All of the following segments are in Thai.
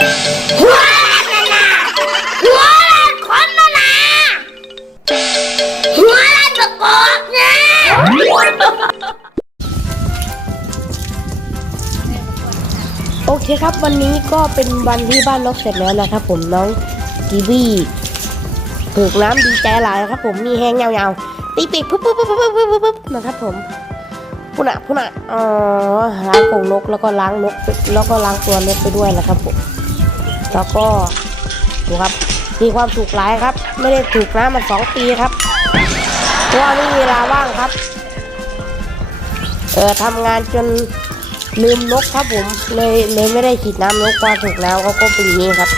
โอเคครับ วันนี้ก็เป็นวันที่บ้านนกเสร็จแล้วนะครับ ผมน้องกีวีถูกน้ำดีใจหลายครับ ผมมีแห้งยาวๆตีปีกปุ๊บปุ๊บปุ๊บปุ๊บปุ๊บปุ๊บนะครับผมพุนะพุนะอ๋อล้างกรงนกแล้วก็ล้างนกแล้วก็ล้างตัวนกไปด้วยนะครับผม แล้วก็ดูครับมีความสุขหลายครับ ไม่ได้ถูกน้ำมาสองปีครับเพราะว่าไม่มีเวลาว่างครับ เออทำงานจนลืมนกครับผมเลยเลยไม่ได้ฉีดน้ำนกพอถูกแล้วเขาก็เป็นอย่างนี้ครับ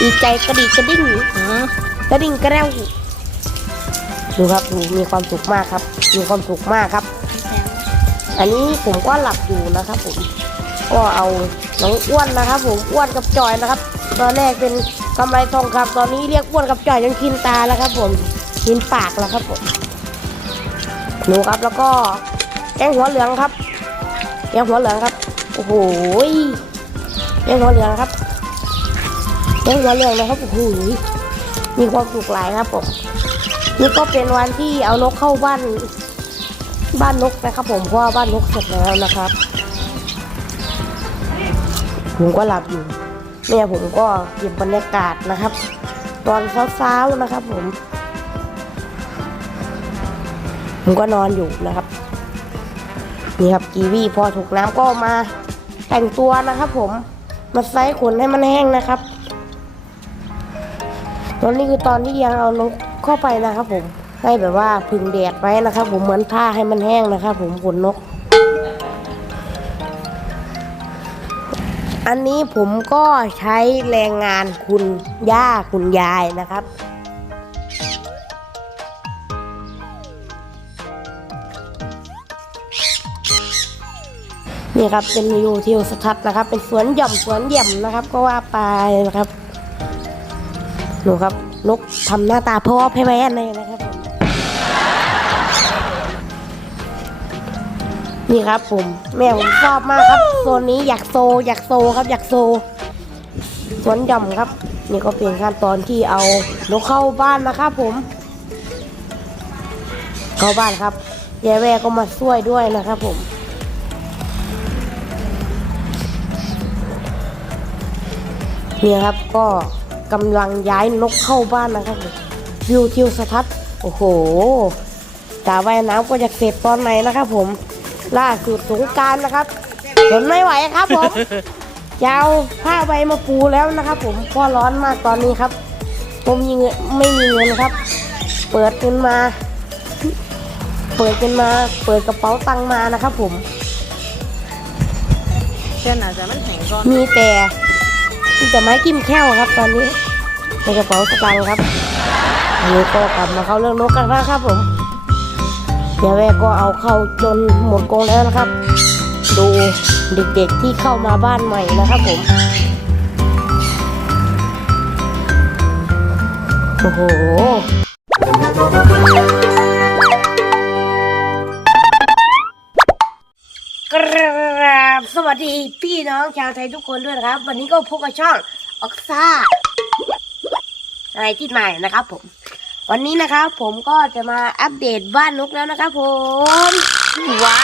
ดีใจกระดิกกระดิ่งกระดิ่งกระเด้วดูครับดูมีความสุขมากครับ มีความสุขมากครับ อันนี้ผมก็หลับอยู่นะครับผมก็เอาน้องอ้วนนะครับ ผมอ้วนกับจอยนะครับ ตอนแรกเป็นกำไรทองคำตอนนี้เรียกอ้วนกับจ่อยจนกินตาแล้วครับ ผมกินปากแล้วครับผมหนูครับแล้วก็แกงหัวเหลืองครับแกงหัวเหลืองครับโอ้โหแกงหัวเหลืองครับแกงหัวเหลืองนะครับโอ้โหมีความสุขหลายครับผมนี่ก็เป็นวันที่เอานกเข้าบ้านบ้านนกนะครับผมเพราะว่าบ้านนกเสร็จแล้วนะครับผมก็หลับอยู่ แม่ผมก็เก็บบรรยากาศนะครับ ตอนเช้าๆนะครับผม ผมก็นอนอยู่นะครับนี่ครับกีวีพอถูกน้ำก็มาแต่งตัวนะครับ ผมมาไซส์ขนให้มันแห้งนะครับตอนนี้คือตอนที่ยังเอานกเข้าไปนะครับ ผมให้แบบว่าพึ่งแดดไว้นะครับ ผมเหมือนผ้าให้มันแห้งนะครับ ผมขนนก อันนี้ผมก็ใช้แรงงานคุณย่าคุณยายนะครับ นี่ครับเป็นวิวทิวสทัศน์นะครับ เป็นสวนหย่อมสวนเหยี่ยมนะครับ ก็ว่าไปนะครับดูครับนกทำหน้าตาเพราะว่าแพ้แว่นเลยนะครับ นี่ครับผมแม่ผมชอบมากครับโซนนี้อยากโซอยากโซครับอยากโซสวนหย่อมครับ นี่ก็เป็นขั้นตอนที่เอานกเข้าบ้านนะครับผม เข้าบ้านครับยายแว่ก็มาช่วยด้วยนะครับผมนี่ครับก็กำลังย้ายนกเข้าบ้านนะครับผมวิวทิวสทัศน์โอ้โหตาว่ายน้ำก็จะเสร็จตอนไหนนะครับผม ล่าสุดสงกรารนะครับทนไม่ไหวครับผมยาวผ้าใบมาปูแล้วนะครับ ผมเพราะร้อนมากตอนนี้ครับ ผมมีเงินไม่มีเงินครับ เปิดเงินมา เปิดเงินมา เปิดกระเป๋าตังค์มานะครับ ผมเชื่อหนาจะมันแข็งก้อนมีแต่มีแต่ไม้กิ้มแค่วครับ ตอนนี้ในกระเป๋าสตางค์ครับอันนี้ก็กลับมาเข้าเรื่องนกกันนะครับผม เดี๋ยแม่ก็เอาเข้าจนหมดกรงแล้วนะครับ ดูเด็กๆที่เข้ามาบ้านใหม่นะครับผมโอ้โหกราบสวัสดีพี่น้องชาวไทยทุกคนด้วยนะครับ วันนี้ก็พบกับช่องออกซ่าอะไรที่ใหม่นะครับผม วันนี้นะครับผมก็จะมาอัปเดตบ้านนกแล้วนะครับผม ว้า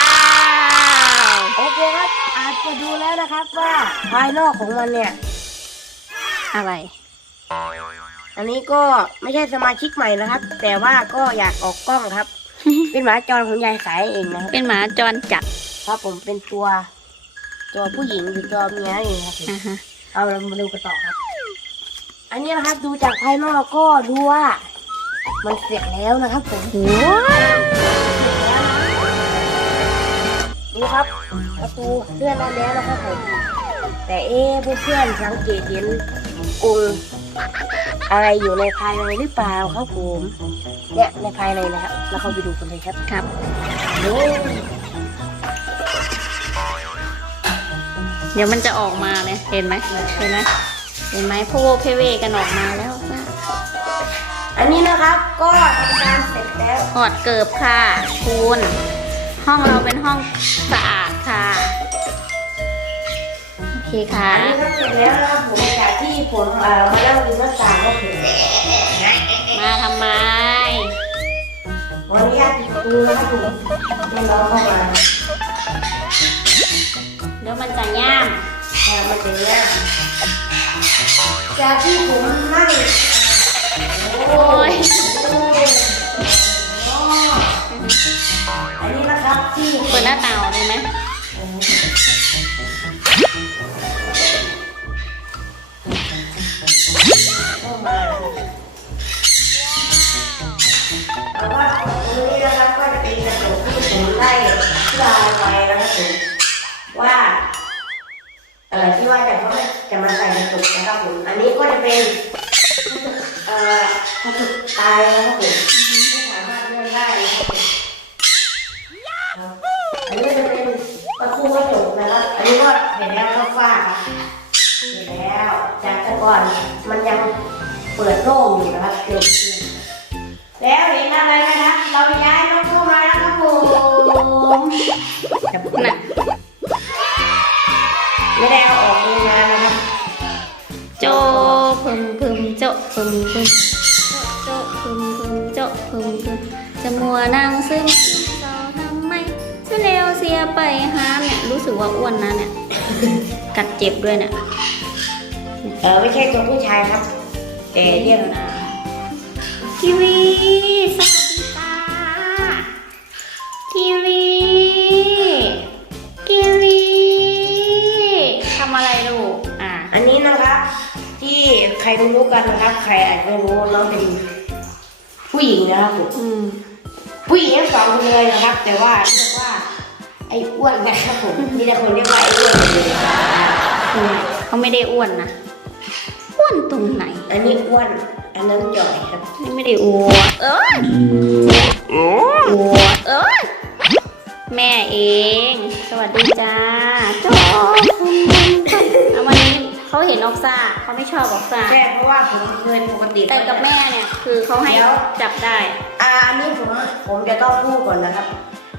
วโอเคครับอาจจะดูแล้วนะครับว่าภายนอกของมันเนี่ย อะไร อันนี้ก็ไม่ใช่สมาชิกใหม่นะครับ แต่ว่าก็อยากออกกล้องครับ เป็นหมาจรของยายสายเองนะครับเป็นหมาจรจัดครับผมเป็นตัว ตัวผู้หญิงหรือตัวเมียเองครับผมอ่าฮะเอาเรามาดูกันต่อครับ อันนี้นะครับดูจากภายนอกก็ดูว่า มันเสร็จแล้วนะครับผมว้าวดูครับประตูเลื่อนได้แล้วนะครับผมแต่เอ๊ะเพื่อนๆสังเกตเห็นกรงอะไรอยู่ในภายในหรือเปล่าครับผมเนี่ยในภายในนะครับเราเข้าไปดูกันเลยครับครับโอ้ยเดี๋ยวมันจะออกมาเลยเห็นไหมเห็นไหมเห็นไหมพวกเพเวกันออกมาแล้วนะ อันนี้นะครับก็ทำการเสร็จแล้วกอดเกิบค่ะคุณห้องเราเป็นห้องสะอาดค่ะ โอเคเคค่ะ อันนี้ก็เสร็จแล้วนะครับผมจากที่ผมเอ่อมาเล่าดูหน้าต่างก็คือมาทำไม วันนี้ญาติปิดประตูนะครับผมให้น้องเข้ามาเดี๋ยวมันจะย่ามแต่มันเป็นยากจากที่ผมนั่ง โอ้ยอันนี้นะครับที่เปิดหน้าต่างออกเลยไหมแต่ว่าตรงนี้นะครับก็จะเป็นกระจกที่ผมได้ลายไปนะครับผมว่าเอ่อที่ว่าจะเขาจะมาใส่กระจกนะครับผมอันนี้ก็จะเป็น อกระจกตายนะครับผมไม่สามารถเลื่อนได้นะครับผมครับอันนี้ก็จะเป็นประตูกระจกนะครับอันนี้ก็เห็นแล้วก็ฝ้าครับเห็นแล้วจากแต่ก่อนมันยังเปิดโล่งอยู่นะครับเกิดแล้วเห็นอะไรไหมครับเราย้ายรถเข้ามาแล้วครับผมน่ะไม่ได้เอาออกโรงงานนะครับโจพึมพึมโจพึมพึม วนั่งซึมเราทำไมจะเร็วเสียไปหาเนี่ยรู้สึกว่าอ้วนนะเนี่ย กัดเจ็บด้วยเนี่ยเออไม่ใช่ตัวผู้ชายครับแต่เรียกนะกีวีสวัสดีจ้ากีวีกีวีทำอะไรลูกอะอันนี้นะครับ ที่ใครไม่รู้กันนะครับ ใครอาจจะไม่รู้น้องเป็นผู้หญิงนะครับผมอืม ผู้หญิงทั้งสองคนเลยนะครับ แต่ว่าเรียกว่าไอ้อ้วนนะครับผมมีแต่คนเรียกว่าไอ้อ้วนเลยอืมเขาไม่ได้อ้วนนะ อ้วนตรงไหน อันนี้อ้วน อันนั้นจ่อยครับนี่ไม่ได้อ้วนเอ้ยอ้วนเอ้ยแม่เอง สวัสดีจ้าโจคุณเอาวันนี้ เขาเห็นออกซ่าเขาไม่ชอบออกซ่าใช่เพราะว่าผมเคยปกติแต่กับแม่เนี่ยคือเขาให้จับได้อ่าอันนี้ผมผมจะต้องพูดก่อนนะครับ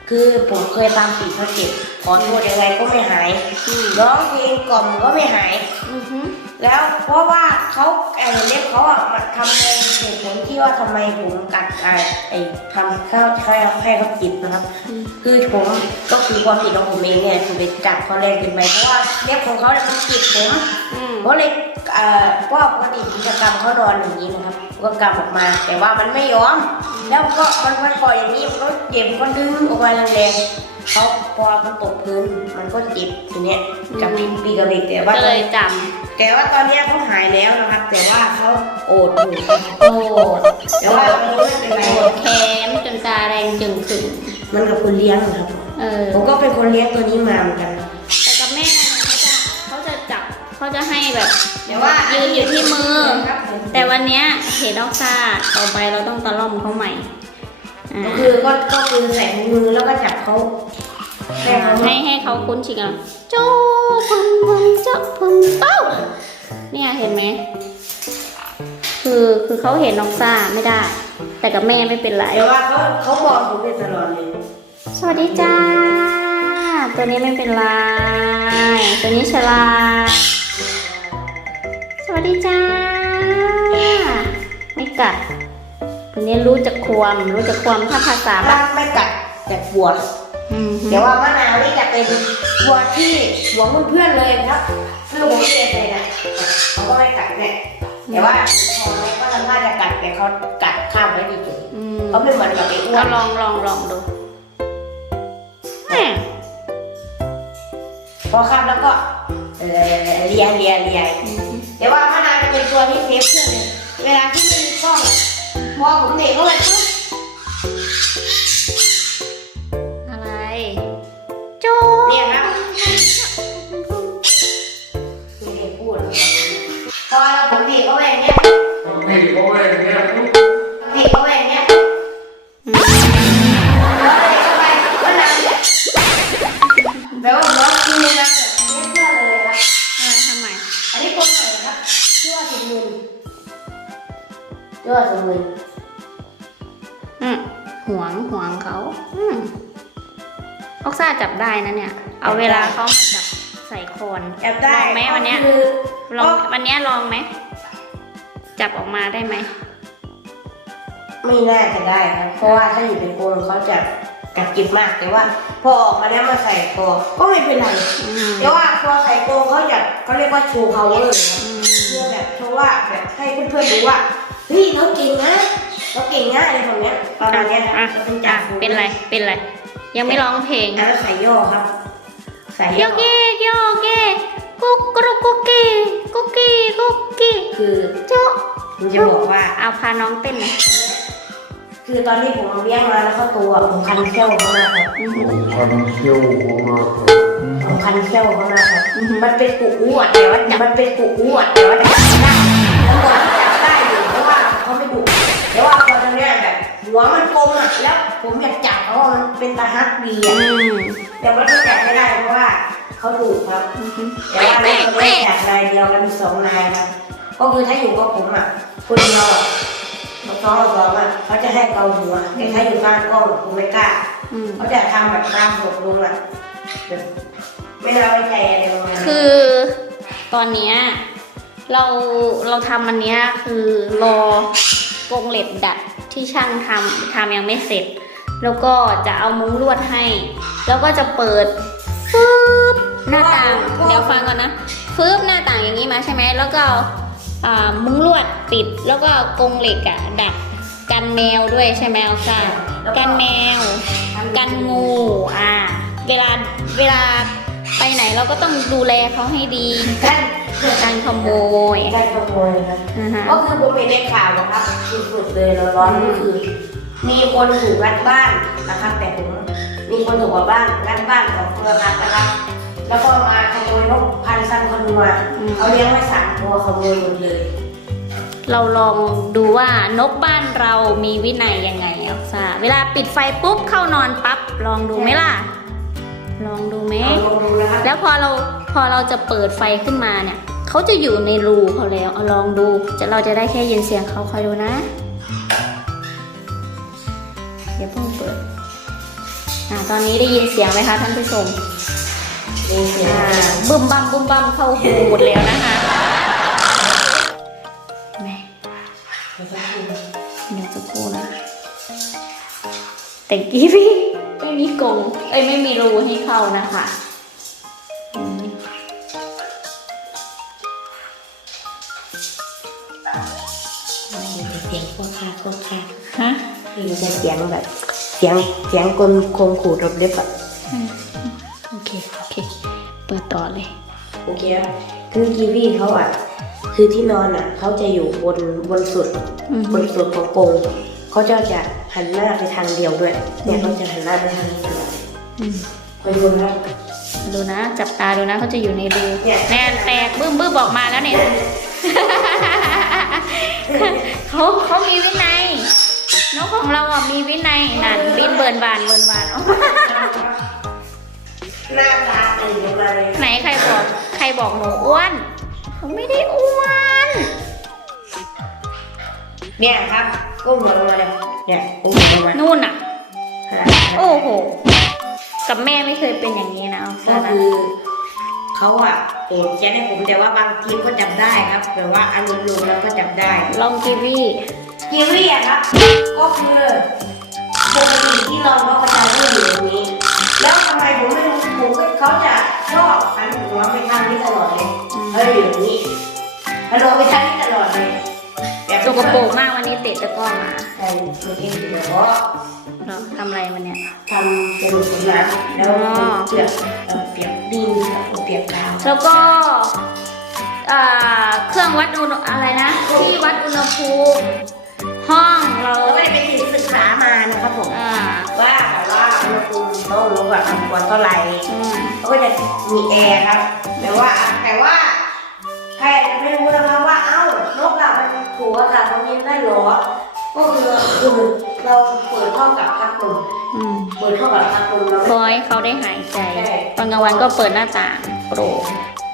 คือผมเคยตามปีเขาเจ็บขอโทษยังไงก็ไม่หายอืมร้องเพลงกล่อมก็ไม่หาย อือฮึ แล้วเพราะว่าเขาไอ้เล็บเขาอะมันทำในเหตุผลที่ว่าทำไมผมกัดไอ้ไอ้ทำข้าวให้ให้เขาจิบนะครับอืมคือผมก็คือความผิดของผมเองเนี่ยคือไปจับเขาแรงเกินไปเพราะว่าเล็บของเขาเนี่ยมันจิบผมอืมผมเลยเอ่อเพราะว่าปกติกิจกรรมเขานอนอย่างนี้นะครับก็กำออกมา แต่ว่ามันไม่ยอม แล้วก็มันมันปล่อยอย่างนี้มันก็เจ็บมันก็ดึงออกมาแรงๆเขาพอมันตกพื้นมันก็เจ็บทีเนี้ยกับปีปีกับเด็กแต่ว่าก็เลยจ แต่ว่าตอนเนี้ยเขาหายแล้วนะครับ แต่ว่าเขาโอดอยู่โอดแต่ว่าตอนนี้ไม่เป็นไรำโกรธแค้นจนตาแดงจึงขึงมันกับคนเลี้ยงนะครับ เออ ผมก็เป็นคนเลี้ยงตัวนี้มาเหมือนกัน แต่กับแม่เนี่ยเขาจะเขาจะจับเขาจะให้แบบแต่ว่ายืนอยู่ที่มือ ครับผม แต่วันเนี้ยเห็นออกซ่าต่อไปเราต้องตะล่อมเขาใหม่อ่าก็คือก็ก็คือใส่ถุงมือแล้วก็จับเขา ให้เขาให้ให้เขาคุ้นชินกันโจ้พึมพึมโจ้พึมเต้าเนี่ยเห็นไหมคือคือเขาเห็นออกซ่าไม่ได้ แต่กับแม่ไม่เป็นไรแต่ว่าเขาเขามองผมอยู่ตลอดเลยสวัสดีจ้า ตัวนี้ไม่เป็นไรตัวนี้ฉลาดสวัสดีจ้า ไม่กัดตัวนี้รู้จักความรู้จักความถ้าภาษาแบถ้าบไม่กัดแต่ปวด อืมแต่ว่ามะนาวนี่จะเป็นตัวที่หวงเพื่อนๆเลยครับคือผมเรียนเลยนะเขาก็ไม่กัดเนี่ยแต่ว่าทองเนี่ยก็ทำท่าจะกัดแต่เขากัดข้ามไว้เฉยอืมๆเขาไม่เหมือนกับไอ้อ้วเอานลองลองลองดูแม่พอข้ามแล้วก็เออเลียเลียเลียแต่ว่ามะนาวจะเป็นตัวที่เซฟเพื่อนเลยเวลาที่ไม่มีกล้องพอผมเด็กก็เลยปุ๊บ เนี่ยครับไม่ได้พูดพอเราผมด็กก็แหวงเนี่ยไม่เขาเองเนี่ยด็กก็แหวงเนี่ยแล้วเจ้าไปก็นำเนี่ยแปลว่าบล็อกคือนะไม่เชื่อเลยครับอะทำไมอันนี้คนไหนครับเชื่อสมุนเชื่อสมุนอืมหวงหวงเขา อืม กซ่าจับได้นะเนี่ย เอาเวลาเขามาจับใส่โคนแอบได้ลองไหมวันเนี้ยก็คือลองก็วันเนี้ยลองไหมจับออกมาได้ไหมไม่น่าจะได้ครับเพราะว่าถ้าอยู่ในกรงเขาจะกัดกินมากแต่ว่า พอออกมาแล้วมาใส่กรงก็ไม่เป็นไรอืมแต่ว่าพอใส่กรงเขาจะเขาเรียกว่าโชว์ power ครับ อืมเพื่อแบบเพราะว่าแบบให้เพื่อนๆดูว่าเฮ้ยเขาเก่งนะเขาเก่งนะอะไรแบบเนี้ยประมาณเนี้ยอะเราเป็นอะจ่าเป็นไรเป็นไร ยังไม่ร้องเพลงอันนั้นใส่ย่อครับ ใส่โยย่อเกโยเกกุ๊กกรุกกุ๊กกี้กุ๊กกี้กุ๊กกี้คือโจ๊ะผมจะบอกว่า เอาพาน้องเต้นหน่อยคือตอนที่ผมเอาเลี้ยงมาแล้วเขาตัวผมคันเขี้ยวเขามากครับอือหือพันเที่ยวของเราผมคันเขี้ยวเขามากครับอือหือมันเป็นกุอ้วนแต่ว่าจับมันเป็นกุอ้วนแต่ว่าจับไม่ได้แล้วตอนที่จับได้อยู่เพราะว่าเขาไม่ดุแต่ว่าพ หัวมันกลมอะแล้วผมอยากจับเพราะว่ามันเป็นตาฮักดีอะแต่ว่าที่จับไม่ได้เพราะว่าเขาดุครับแต่ว่าเราไม่ได้จับนายเดียวกันมีสองนายครับก็คือถ้าอยู่กับผมอะคนเดียวอะสองต่อสองอะเขาจะให้เกาหัวแต่ถ้าอยู่ข้างกล้องผมไม่กล้าเขาจะทำแบบตามบทลงอะแบบไม่น่าไว้ใจอะไรประมาณนั้คือตอนเนี้ยเราเราทำอันเนี้ยคือรอกรงเหล็กดัด ที่ช่างทำทำยังไม่เสร็จ แล้วก็จะเอามุ้งลวดให้ แล้วก็จะเปิดฟึบหน้าต่างเดี๋ยวฟังก่อนนะฟึบหน้าต่างอย่างนี้มาใช่ไหมแล้วก็เอาอ่ามุ้งลวดปิดแล้วก็เอากรงเหล็กอะดัดกันแมวด้วยใช่ไหมเอาซ่ากันแมว กันงูอ่าเวลาเวลาไปไหนเราก็ต้องดูแลเขาให้ดีกัน การขโมยกันขโมยครับอ่าฮะก็คือผมเห็นในข่าวนะครับสุดๆเลยร้อนๆก็คือ มีคนถูกงัดบ้านนะครับ แต่ผมมีคนถูกกับบ้านงัดบ้านของตัวนัดนะครับ แล้วก็มาขโมยนกพันธุ์ซันคอนัวเขาเลี้ยงไว้สามตัวขโมยหมดเลย เราลองดูว่านกบ้านเรามีวินัยยังไงเอาซาเวลาปิดไฟปุ๊บเข้านอนปั๊บลองดูไหมล่ะ ลองดูไหมเอาลองดูนะครับ แล้วพอเราพอเราจะเปิดไฟขึ้นมาเนี่ย เขาจะอยู่ในรูเขาแล้วเอาลองดู จะเราจะได้แค่ยินเสียงเขาคอยดูนะอย่าเพิ่งเปิดอ่าตอนนี้ได้ยินเสียงไหมคะท่านผู้ชมมีเสียงอ่าบึ้มบัมบึ้มบัมเข้าหูหมดแล้วนะคะแม่เดี๋ยวจะพูดนะแต่กี้พี่ไม่มีกรงเอ้ยไม่มีรูให้เข้านะคะ มีแต่เสียงแบบเสียงเสียงกลโคงขูดรบเล็บอะอืมโอเคโอเค เปิดต่อเลย โอเคครับคือกีวีเขาอะ คือที่นอนอะเขาจะอยู่บนบนสุดอืมบนสุดของกรงเขาจะจะหันหน้าไปทางเดียวด้วย เนี่ยเขาจะหันหน้าไปทางนี้ตลอดอืมคอยดูนะดูนะ จับตาดูนะเขาจะอยู่ในรูเนี่ยแน่แตกบึ้มบึ้มออกมาแล้วเนี่ยเขาเขามีวินัย นกของเราอะมีวินัยนั่นบินเบิร์นบานเบิร์นบานออกมาหน้าตาตื่นออกมาเลยไหนใครบอกใครบอกหนูอ้วนเขาไม่ได้อ้วน เนี่ยครับก้มหัวลงมาเลยเนี่ยก้มหัวลงมานู่นอะอ่าโอ้โห กับแม่ไม่เคยเป็นอย่างนี้นะเอาก็ซะนะคือเขาอะโอ้เขียนให้ผมแต่ว่าบางทีก็จับได้ครับแบบว่าอารมณ์ลงแล้วก็จับได้ ลองกีวี กีวีอะครับ ก็คือปกติที่นอนเขาประจำก็อยู่ตรงนี้ แล้วทำไมผมไม่รู้ผมก็เขาจะชอบหันหัวไปทางนี้ตลอดเลยเขาจะอยู่อย่างนี้หันหัวไปทางนี้ตลอดเลยแบบสกปรกมากวันนี้เตะตะกร้อมาใช่ตัวเองเดี๋ยวก็เราทำอะไรมันเนี่ยทำเป็นผลน้ำแล้วเปียกเอ่อเปียกดินแล้วก็เปียกกาวแล้วก็อ่าเครื่องวัดอุณหอะไรนะ ที่วัดอุณหภูมิ ห้องเราเราไม่ได้ไปศึกษามานะครับผมอ่าว่าแบบว่าอุณหภูมิต้องลดแบบควรเท่าไหร่อืมเขาก็จะมีแอร์ครับแต่ว่าแต่ว่าใครอาจจะไม่รู้นะคะว่าเอ้านกอะมันถูกอากาศมันเย็นได้เหรอก็คือคือเราเปิดท่อกับพัดลมอืมเปิดท่อกับพัดลมเราพไม่อให้เขาได้หายใจ ใช่ ตอนกลางวันก็เปิดหน้าต่างโปร่ง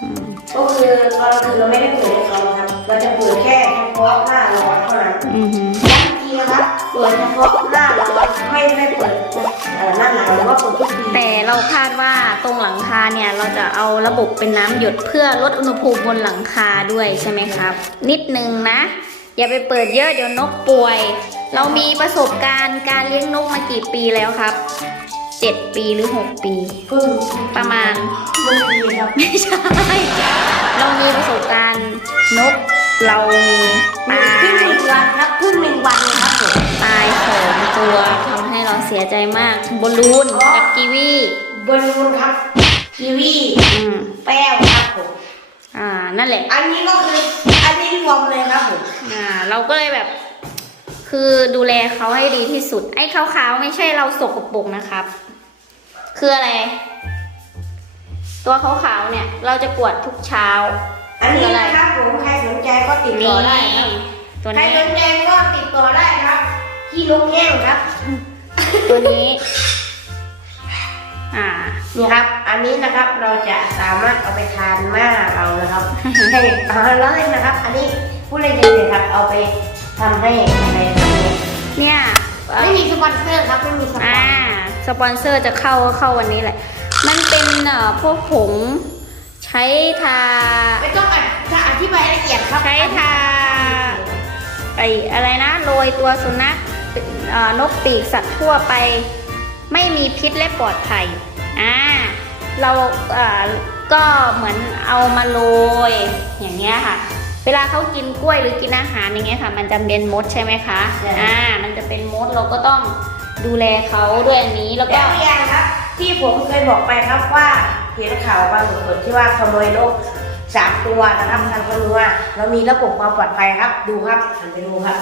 อืมก็คือตอนกลางคืนเราไม่ได้เปิดให้เขาครับเราจะเปิดแค่เฉพาะหน้าร้อนเท่านั้น อืมย้ำอีกทีนะครับเปิดเฉพาะหน้าร้อนไม่ไม่ได้เปิดเอ่อหน้าหนาวหรือว่าเปิดทุกปีแต่เราคาดว่าตรงหลังคาเนี่ยเราจะเอาระบบเป็นน้ำหยดเพื่อลดอุณหภูมิบนหลังคาด้วยใช่ไหมครับ นิดนึงนะ อย่าไปเปิดเยอะเดี๋ยวนกป่วย เรามีประสบการณ์การเลี้ยงนกมากี่ปีแล้วครับเจ็ดปีหรือหกปี เพิ่งประมาณมันดีครับไม่ใช่ เรามีประสบการณ์นก เรามีตาเพิ่งหยนึ่งวันครับเพิ่งหนึ่งวันครับผมตายสองตัวทำให้เราเสียใจมากบอลลูนกับกีวีบอลลูนครับกีวีอืมแป้วครับผมอ่านั่นแหละ อันนี้ก็คืออันนี้รวมเลยครับผมอ่า เราก็เลยแบบ คือดูแลเขาให้ดีที่สุด ไอ้ขาวๆไม่ใช่เราสกปรกนะครับ คืออะไร ตัวขาวๆเนี่ย เราจะกวดทุกเช้าอันนี้นะครับผมใครสนใจก็ติดต่นี่อได้ครับตัวใครนี้สนใจก็ติดต่อได้ครับ ที่ลูกแห้งครับ ตัวนี้ อ่า นี่ครับ อันนี้นะครับเราจะสามารถเอาไปทานหน้าเรานะครับ ให้เอาเลยนะครับ อันนี้พูดเลยจริงๆครับ เอาไปทำให้อะไรทำให้เนี่ยเอ่อไม่มีสปอนเซอร์ครับไม่มีสปอนอ่าสปอนเซอร์จะเข้าก็เข้าวันนี้แหละ มันเป็นเอ่อพวกผงใช้ทา ไม่ต้องอจะอธิบายละเอียดครับ ใช้ทาไออะไรนะโรยตัวสุนัขเอ่อ นกปีกสัตว์ทั่วไป ไม่มีพิษและปลอดภัยอ่าเราเอ่อก็เหมือนเอามาโรยอย่างเงี้ยค่ะ เวลาเขากินกล้วยหรือกินอาหารอย่างเงี้ยค่ะ มันจะเป็นมดใช่ไหมคะอ่ามันจะเป็นมดเราก็ต้องดูแลเขาด้วยอันนี้แล้วก็แล้วอย่างครับ ที่ผมเคยบอกไปครับว่าเห็นข่าวบางส่วนที่ว่าขโมยนกสามตัวนะครับทางคนรู้ว่าเรามีระบบความปลอดภัยครับ ดูครับหันไปดูครับ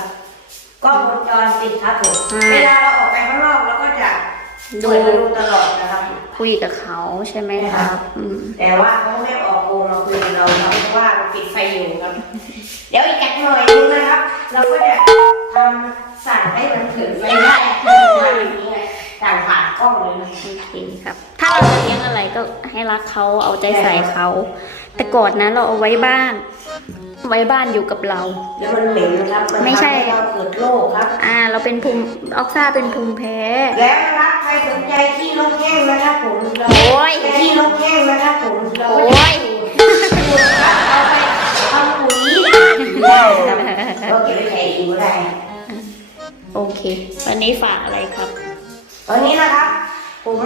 กล้องวงจรปิดครับผมอ่า เวลาเราออกไปข้างนอกเราก็จะดูเปิดมาดูตลอดนะครับ คุยกับเขาใช่ไหมครับ อืม แต่ว่าเขาไม่ออกโรงมาคุยกับเราครับเพราะว่าเราปิดไฟอยู่ครับ เดี๋ยวอีกจักหน่อยนึงนะครับ เราก็จะทำสั่งให้มันถึงไฟได้ว่าอย่างนี้ไงต่างผ่านกล้องเลยนะ โอเคครับ ถ้าเราจะเลี้ยงอะไรก็ให้รักเขาเอาใจใส่เขา แต่ก่อนนะเราเอาไว้บ้าน ไว้บ้านอยู่กับเรา แล้วมันเหม็นนะครับมันไม่ใช่ ทำให้เราเกิดโรคครับ อ่า เราเป็นภูมิออกซ่าเป็นภูมิแพ้ แล้วนะครับใครสนใจที่ลกแห้งนะครับผมเราโอ้ย ที่ลกแห้งนะครับผมเราโอ้ก็จะยดูนะครับเอาไปทำปุ๋ยได้ครับก็เก็บไว้ใช้เองก็ได้ โอเค วันนี้ฝากอะไรครับ ตอนนี้นะครับ ผม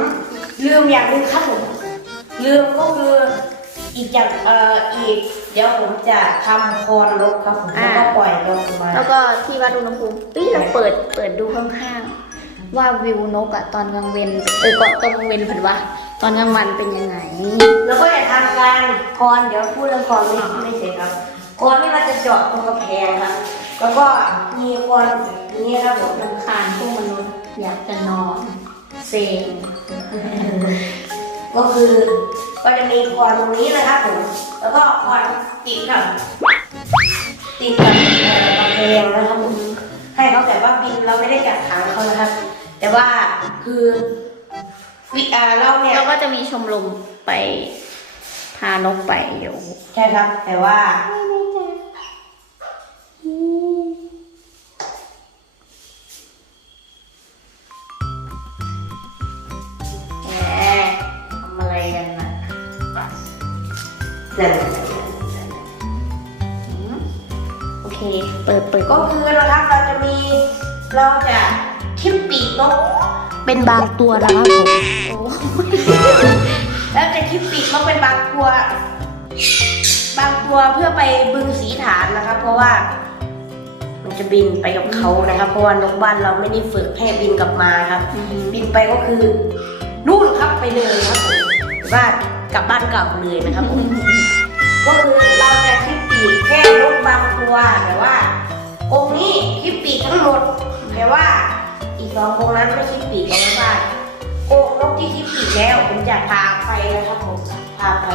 ลืมอย่างหนึงครับผม ลืมก็คืออีกอย่างเอ่ออีก เดี๋ยวผมจะทำโคนลกครับผมแล้วก็ปล่อยลงมาแล้วก็ที่วัดอุณหภูมิเอ้ยเราเปิดเปิดดูข้างๆว่าวิวนกอะตอนกลางเวนเออก่อนตอนกลางเวนผิดว่าตอนกลางวันเป็นยังไง แล้วก็จะทำการคอนเดี๋ยวพูดเรื่องคอนไม่ไม่เสร็จครับคอนนี่เราจะเจาะตรงกระแพงครับ แล้วก็มีคอนอย่างนี้ครับผมรำคาญพวกมนุษย์อยากจะนอนเซงก็คือ ก็จะมีคอนตรงนี้นะครับผมแล้วก็คอนติดกับติดกับเอ่อกระแพงนะครับผมให้เขาแต่ว่าบินเราไม่ได้จัดขังเขานะครับแต่ว่าคือวิอ่าเราเนี่ยเราก็จะมีชมรมไปพานกไปอยู่ใช่ครับ แต่ว่า นั่นโอเค เปิดเปิดก็คือนะครับเราจะมีเราจะทิมปีกนกเป็นบางตัวนะครับผมโอ้แล้วจะทิมปีกนกเป็นบางตัว บางตัวเพื่อไปบึงสีฐานนะครับ เพราะว่า มันจะบินไปกับเขานะครับ เพราะว่านกบ้านเราไม่ได้ฝึกให้บินกลับมาครับอือหือบินไปก็คือนู่นครับไปเลยครับผมบ้าน กลับบ้านเก่าเลยนะครับผมก็คือเราจะคลิปปีกแค่นกบางตัวแต่ว่าองค์นี้คลิปปีกทั้งหมดแต่ว่าอีกสององค์นั้นไม่คลิปปีกเอาไว้บ้านโอ้นกที่คลิปปีกแล้วผมจะพาไปนะครับผมพาไป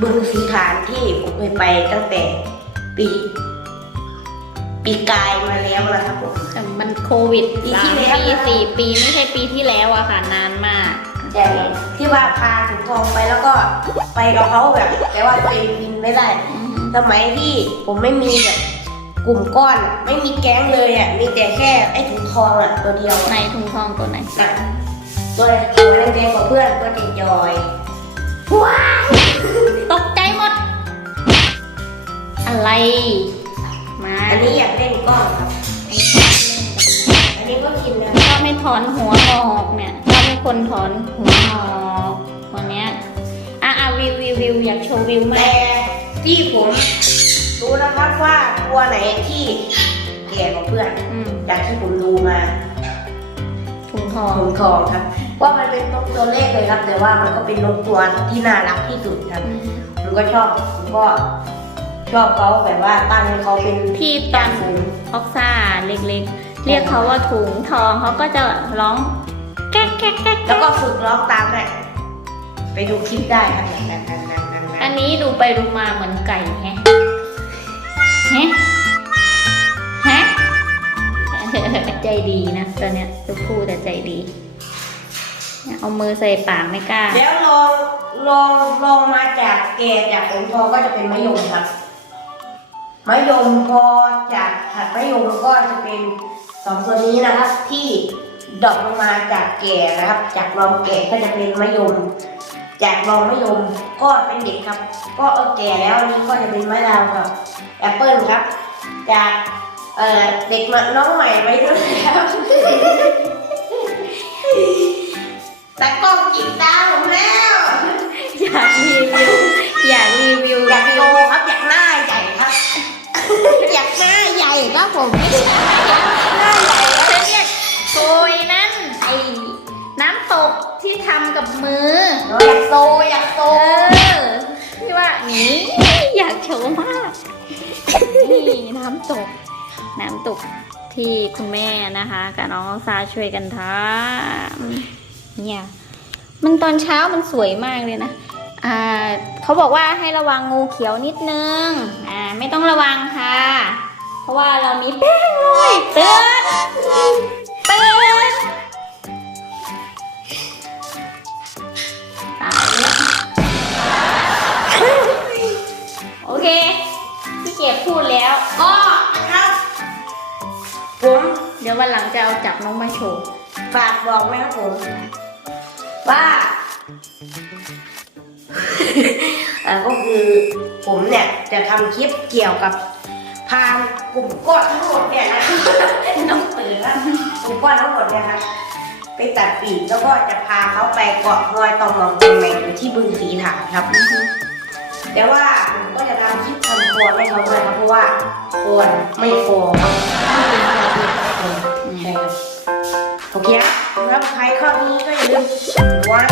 บึงสีฐานที่ผมเคยไปตั้งแต่ปีปีกายมาแล้วนะครับผมแต่มันโควิดปีสาที่มแล้วปีสี่ปีไม่ใช่ปีที่แล้วอะค่ะนานมาก ใช่ที่ว่าพาถุงทองไปแล้วก็ไปกับเขาแบบแต่ว่าตัวเองบินไม่ได้สมัยที่ผมไม่มีแบบกลุ่มก้อนอะไม่มีแก๊งเลยอะมีแต่แค่ไอ้ถุงทองอะตัวเดียวในถุงทองตัวไหนนะตัวตัวแดงๆกว่าเพื่อนตัวเจจอยว้ายตกใจหมด อะไร มาอันนี้อยากเล่นกล้องครับอันนี้ก็กินนะชอบให้ถอนหัวงอกเนี่ยชอบให้ คนถอนหัวงอกวันเนี้ยอะอะวิววิววิวอยากโชว์วิวไหมแต่ที่ผมรู้นะครับว่าตัวไหนที่แก่กว่าเพื่อน อืมจากที่ผมดูมาถุงทองผมทองครับ ว่ามันเป็นนกตัวเลขเลยครับ แต่ว่ามันก็เป็นนกตัวที่น่ารักที่สุดครับอืมผมก็ชอบผมก็ชอบเขาแบบว่าตั้งให้เขาเป็นที่ตอนออกซ่าเล็กๆ เรียกเขาว่าถุงทองเขาก็จะร้อง แก๊กแก๊กแก๊กแล้วก็ฝึกร้องตามเลยไปดูคลิปได้ครับนั่นนั่นนั่นนั่นอันนี้ดูไปดูมาเหมือนไก่แฮะแฮะแฮะใจดีนะตัวเนี้ยตัวผู้แต่ใจดีเนี่ยเอามือใส่ปากไม่กล้า แล้วลองลองลองมาจากแก่จากผมทองก็จะเป็นมะยมครับมะยมพอจากหัดมะยมก็จะเป็นสองตัวนี้นะครับที่ ดรอกลงมาจากแก่นะครับ จากรองแก่ก็จะเป็นมะยม จากรองมะยมก็เป็นเด็กครับ ก็เออแก่แล้วอันนี้ก็จะเป็นมะนาวกับแอปเปิลครับ จากเอ่อเด็กมาน้องใหม่ไปด้วยครับแต่กล้องจิกตาผมแล้วอยากรีวิวอยากรีวิวอยากโตครับอยากหน้าใหญ่ครับ อยากหน้าใหญ่ครับผมหน้า โกยนั่นไอ้น้ำตกที่ทำกับมือ อยากโตอยากโตเออที่ว่านี่อยากโชว์มาก นี่น้ำตก น้ำตกที่คุณแม่นะคะกับน้องซาช่วยกันทำเนี่ยมันตอนเช้ามันสวยมากเลยนะอ่าเขาบอกว่าให้ระวังงูเขียวนิดนึงอ่าไม่ต้องระวังค่ะ เพราะว่าเรามีแป้งเลยเตือน เตือนตายแล้วโอเค พี่เก็บพูดแล้วก็นะครับ ผมเดี๋ยววันหลังจะเอาจับน้องมาโชว์ ฝากบอกไว้ครับผมว่าเอ่อก็คือผมเนี่ยจะทำคลิปเกี่ยวกับ พานกลุ่มก้อนทั้งหมดเนี่ยนะน้องตื่นแล้วกลุ่มก้อนทั้งหมดเนี่ยครับไปตัดปีกแล้วก็จะพาเขาไปเกาะรอยตองหลองเชียงใหม่อยู่ที่บึงสีฐานครับแต่ว่าผมก็จะทำคลิปทำโคนให้เขาด้วยครับเพราะว่าโคนไม่โฟครับใช่ครับโอเคครับสำหรับใครข้อนี้ก็อย่าลืมว่า